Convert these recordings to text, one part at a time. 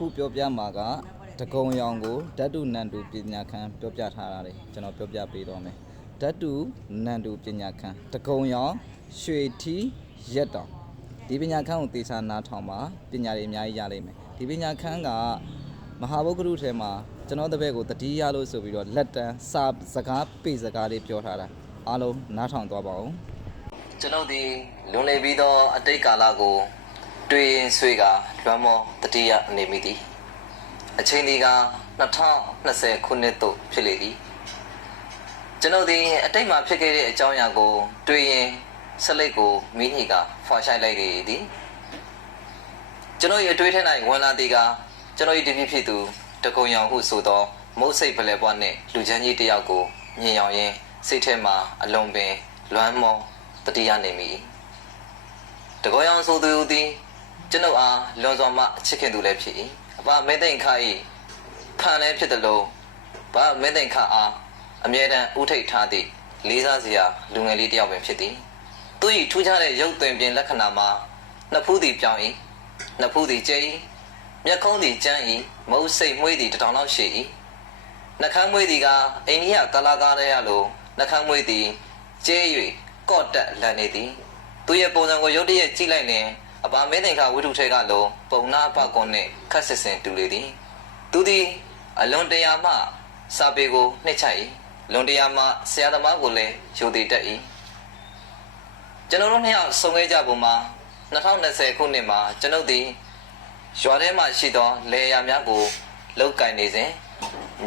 ခုပြောပြမှာကတကုံရောင်ကိုဓာတုနန္တုပညာခန်းပြောပြထားတာလေကျွန်တော်ပြောပြပေးတော့မယ်ဓာတုနန္တုပညာခန်းတကုံရောင်ရွှေထီရက်တောင်ဒီပညာခန်းကိုသေချာနားထောင်ပါပညာတွေအများကြီးရလိမ့်မယ်ဒီပညာခန်းကမဟာဗုဒ္ဓရုထဲမှာကျွန်တော်တပည့်ကိုတတိယလို့ဆိုပြီးတော့လက်တန်းစာစကားပေစကားလေးပြောထားတာအားလုံးနားထောင်သွားပါဦးကျွန်တော်ဒီလွန်နေပြီးတော့အတိတ်ကာလကိုတွေ့ရင်ဆွေးကလွမ်းမောတတိယအနေမိသည်အချိန်ဒီက2020ခုနှစ်သို့ဖြစ်လေသည်ကျွန်တော်ဒီအတိတ်မှာဖြစ်ခဲ့တဲ့အကြောင်းအရာကိုတွေ့ရင်ဆက်လက်ကိုမိညိကဖွာရှိုက်လိုက်လေသည်ကျွန်တော်ရဲ့အတွေ့အထိ၌ဝန်လာသည်ကကျွန်တော်၏တပည့်ဖြစ်သူတကုံရောင်ဟုဆိုသောမုတ်စိတ်ပလဲပွားနှင့်လူချမ်းကြီးတယောက်ကိုမြင်ရောက်ရင်စိတ်ထဲမှာအလုံးပင်လွမ်းမောတတိယနေမိတကုံရောင်ဆိုသူသည်ကျွန်ုပ်အားလွန်စွာမှချစ်ခင်သူလည်းဖြစ်၏အဘမဲသိမ့်ခါ၏ဖန်လည်းဖြစ်တယ်လို့ဘာမဲသိမ့်ခါအားအမြဲတမ်းဥထိတ်ထားသည့်လေးစားစရာလူငယ်လေးတယောက်ပင်ဖြစ်သည်သူ၏ထူးခြားတဲ့ရုပ်သွင်ပြင်လက္ခဏာမှာနှစ်ဖူးသည်ပြောင်း၏နှစ်ဖူးသည်ကျဲ၏မျက်ခုံးသည်ကျန်း၏မုတ်စိတ်မွေးသည်တစ်ထောင်လောက်ရှိ၏နှကမ်းမွေးသည်ကအိန္ဒိယကလာကားရလိုနှကမ်းမွေးသည်ကျဲ၍ကော့တက်လန်နေသည်သူရဲ့ပုံစံကိုရုတ်တရက်ကြည့်လိုက်ရင်အပါမဲသိင်္ခဝိတုထဲကလိုပုံနာအပကွန်နှင့်ခက်စစ်စင်တူလေသည်သူသည်အလွန်တရာမှစာပေကိုနှိမ့်ချ၏လွန်တရာမှဆရာသမားကိုလည်းယိုသေးတတ်၏ကျွန်တော်တို့နှစ်ယောက်ဆုံခဲ့ကြပုံမှာ2020ခုနှစ်မှာကျွန်ုပ်သည်ရွာထဲမှာရှိသောလေယာများကိုလုတ်ကင်နေစဉ်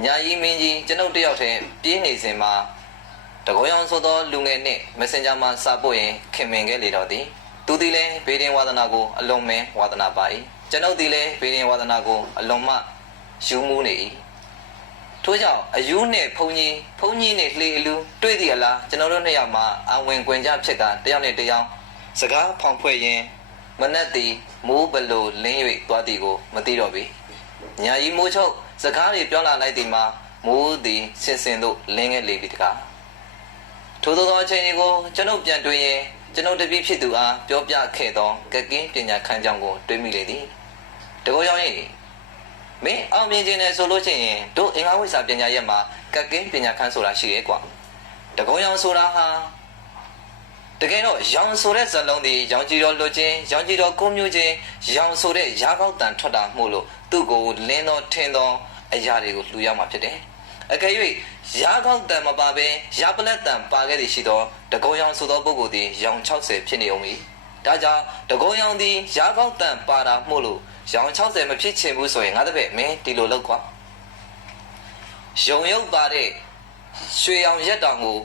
ညာကြီးမင်းကြီးကျွန်ုပ်တယောက်တည်းပြေးနေစဉ်မှာတကုံရောင်ဆိုသောလူငယ်နှင့် Messenger မှာစာပို့ရင်ခင်မင်ခဲ့လေတော့သည်သူသည်လည်းဘေးဒင်ဝါဒနာကိုအလွန်မင်းဝါဒနာပါ၏ကျွန်ုပ်သည်လည်းဘေးဒင်ဝါဒနာကိုအလွန်မှယူမှုနေ၏ထို့ကြောင့်အယူနှင့်ဖုန်ကြီးနှင့်လှေအလူတွေ့သည့်အလားကျွန်တော်တို့နှစ်ယောက်မှာအဝင်ကွင်ကြဖြစ်ကတယောက်နဲ့တယောက်စကားဖောင်ဖွဲ့ရင်းမနက်သည်မိုးဘလိုလင်း၍သွားသည်ကိုမသိတော့ပြီညာကြီးမိုးချုပ်စကားတွေပြောလာလိုက်သည်မှာမိုးသည်စင်စင်တို့လင်းခဲ့လေပြီတကားထို့သောအချိန်ကိုကျွန်ုပ်ပြန်တွေ့ရင်ကျွန်ုပ်တပည့်ဖြစ်သူအားပြောပြခဲ့သောကကင်းပညာခန်းကြောင်းကိုတွေးမိလေသည်တကောရောင်၏မင်းအောင်မြင်ခြင်းနဲ့ဆိုလို့ရှိရင်တို့အင်္ဂါဝိစာပညာရက်မှာကကင်းပညာခန်းဆိုတာရှိရဲ့ကွာတကောရောင်ဆိုတာဟာတကယ်တော့ရောင်ဆိုတဲ့ဇလုံးဒီရောင်ကြီးတော်လွတ်ခြင်းရောင်ကြီးတော်ကိုမျိုးခြင်းရောင်ဆိုတဲ့ရာကောက်တန်ထွက်တာမှုလို့သူ့ကိုလင်းသောထင်းသောအရာတွေကိုလှူရမှာဖြစ်တယ်အကယ်၍ရာကောက်တန်မပါဘဲရာပလက်တန်ပါခဲ့သည်ရှိသောတကုံရောင်ဆိုသောပုဂ္ဂိုလ်သည်ရောင်60ဖြစ်နေအောင်ပြီဒါကြောင့်တကုံရောင်သည်ရာကောက်တန်ပါတာမှုလို့ရောင်60မဖြစ်ချင်ဘူးဆိုရင်ငါတပည့်မင်းဒီလိုလုပ်ကွာရုံရုပ်ပါတဲ့ရွှေရောင်ရက်တောင်ကို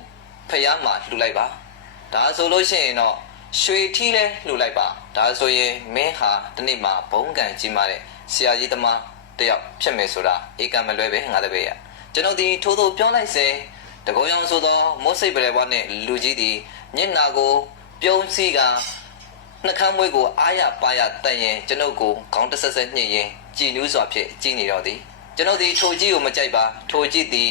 ဖျားမှာလှူလိုက်ပါဒါဆိုလို့ရှိရင်တော့ရွှေထီးလဲလှူလိုက်ပါဒါဆိုရင်မင်းဟာဒီနေ့မှာဘုံကံကြီးမားတဲ့ဆရာကြီးသမားတယောက်ဖြစ်မယ်ဆိုတာဧကံမလွဲပဲငါတပည့်ရကျွန်တော်ဒီထိုးထိုးပြောလိုက်စေတကုံရောင်ဆိုသောမိုးစိတ်ပလဲဘွားနဲ့လူကြီးသည်မျက်နာကိုပြုံးစီးကနှကမ်းမွေးကိုအားရပါရတတ်ရင်ကျွန်ုပ်ကိုခေါင်းတဆက်ဆက်ညှစ်ရင်ကြည်နူးစွာဖြင့်ကြည်နေတော့သည်ကျွန်ုပ်ဒီထိုကြီးကိုမကြိုက်ပါထိုကြီးသည်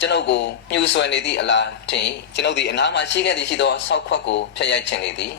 ကျွန်ုပ်ကိုမြူဆွဲနေသည့်အလားထင်ကျွန်ုပ်ဒီအနားမှာရှိခဲ့သည်ရှိသောဆောက်ခွက်ကိုဖျက်ရိုက်ခြင်းလေသည်